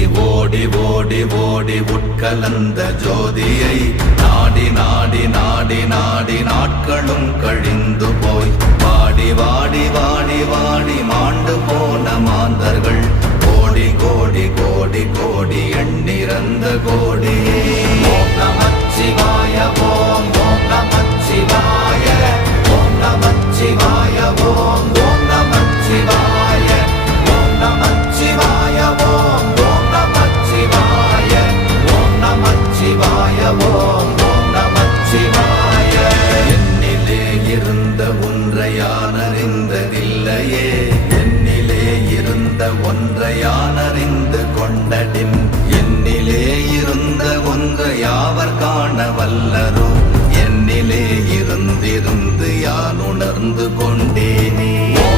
ஓடி ஓடி ஓடி உட்கலந்த ஜோதியை நாடி நாடி நாடி நாடி நாட்களும் கழிந்து போய் வாடி வாடி வாடி வாடி மாண்டு போன மாந்தர்கள் கோடி கோடி கோடி கோடி எண்ணிறந்த கோடி. ஓம் நமச்சிவாய ஓம் ஓம் நமச்சிவாய ஓம் நமச்சிவாய ஓம் ஓம் நமச்சிவாய ஓம் நமச்சிவாய ஓம் ஓம் நமச்சிவாய ஓம் நமச்சிவாய ஓம் ஓம் நமச்சிவாய. என்னிலே இருந்த ஒன்றை யான் அறிந்ததில்லையே, என்னிலே இருந்த ஒன்றை யான் அறிந்து கொண்டடின், என்னிலே இருந்த ஒன்றை யாவர் காண வல்லரோ, என்னிலே இருந்திருந்து யான் உணர்ந்து கொண்டேனே.